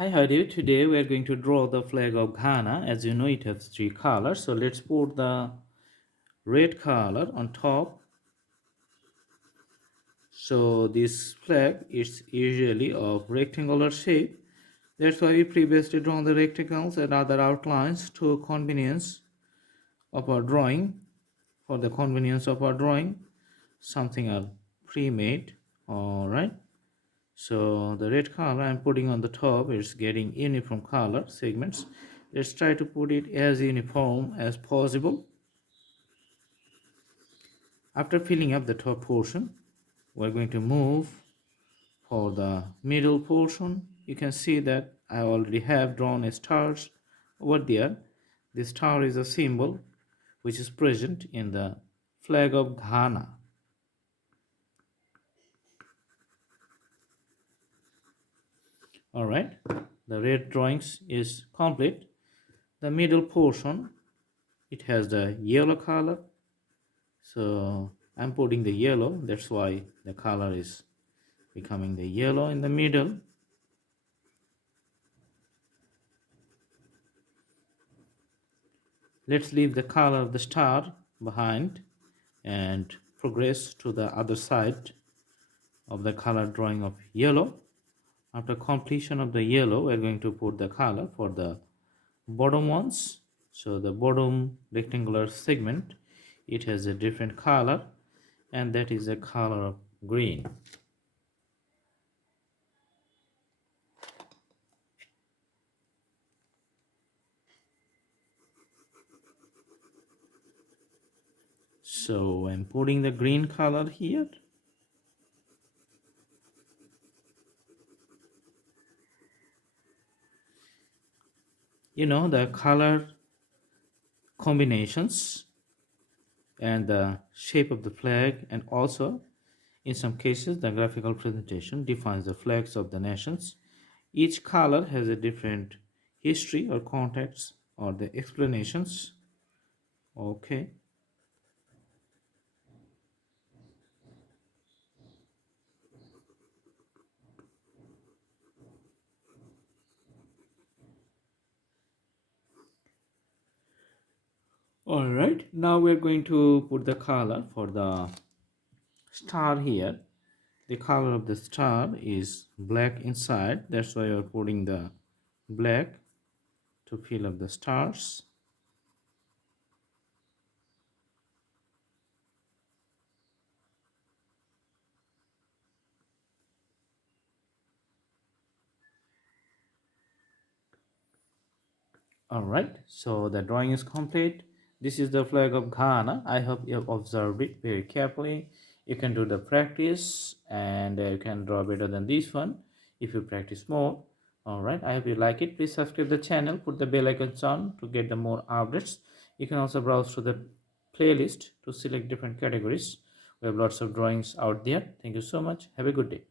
Hi Hadi, today we are going to draw the flag of Ghana. As you know, it has three colors. So let's put the red color on top. So this flag is usually of rectangular shape. That's why we previously drawn the rectangles and other outlines to convenience of our drawing. For the convenience of our drawing, something are pre-made. Alright. So the red color I'm putting on the top is getting uniform color segments. Let's try to put it as uniform as possible. After filling up the top portion, we're going to move for the middle portion. You can see that I already have drawn a star over there. The star is a symbol which is present in the flag of Ghana. Alright, the red drawings is complete. The middle portion, it has the yellow color, so I'm putting the yellow, that's why the color is becoming the yellow in the middle. Let's leave the color of the star behind and progress to the other side of the color drawing of yellow. After completion of the yellow, we're going to put the color for the bottom ones. So the bottom rectangular segment, it has a different color, and that is the color of green. So I'm putting the green color here. You know, the color combinations and the shape of the flag, and also in some cases the graphical presentation defines the flags of the nations. Each color has a different history or context or the explanations. Okay. All right, now we're going to put the color for the star here. The color of the star is black inside, that's why we're putting the black to fill up the stars. All right, so the drawing is complete. This is the flag of Ghana. I hope you have observed it very carefully. You can do the practice, and you can draw better than this one if you practice more. All right, I hope you like it. Please subscribe the channel, put the bell icons on to get the more updates. You can also browse through the playlist to select different categories. We have lots of drawings out there. Thank you so much. Have a good day.